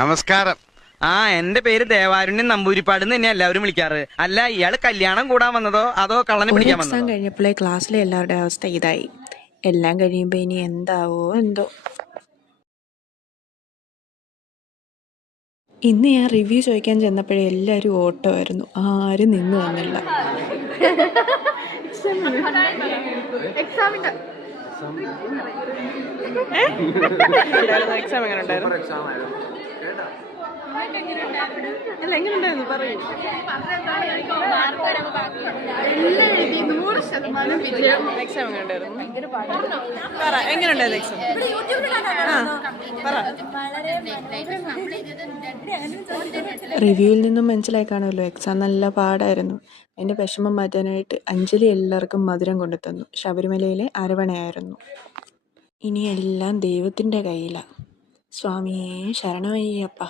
നമസ്കാരം. എന്റെ പേര് ദേവാരുണ്യൻ നമ്പൂരിപ്പാട് എന്ന് തന്നെ എല്ലാവരും വിളിക്കാറ്. അല്ല, ഇയാള് കല്യാണം കൂടാൻ വന്നതോ അതോ കള്ളനെ ഒരു പിടിക്കാൻ എക്സാം വന്നതോ? കഴിഞ്ഞപ്പോഴേ ക്ലാസ്സിലെ എല്ലാവരുടെ അവസ്ഥ ഇതായി. എല്ലാം കഴിയുമ്പോൾ ഇനി എന്താവോ എന്തോ. ഇന്ന് ഞാൻ റിവ്യൂ ചോദിക്കാൻ ചെന്നപ്പോഴേ എല്ലാവരും ഓട്ടമായിരുന്നു, ആരും നിന്ന് തന്നില്ല. എക്സാം എങ്ങനെ ഉണ്ടായിരുന്നു? അല്ല, എങ്ങനെയുണ്ടായിരുന്നു പറയൂ. എക്സാം എങ്ങനെ ഉണ്ടായിരുന്നു? പറ, എങ്ങനെയുണ്ടായിരുന്നു എക്സാം? റിവ്യൂവിൽ നിന്നും മനസ്സിലായി കാണുമല്ലോ, എക്സാം നല്ല പാടായിരുന്നു. എൻ്റെ വിഷമം മാറ്റാനായിട്ട് അഞ്ജലി എല്ലാവർക്കും മധുരം കൊണ്ടു തന്നു. ശബരിമലയിലെ അരവണയായിരുന്നു. ഇനി എല്ലാം ദൈവത്തിൻ്റെ കയ്യിലാണ്. സ്വാമിയേ ശരണമയ്യപ്പ.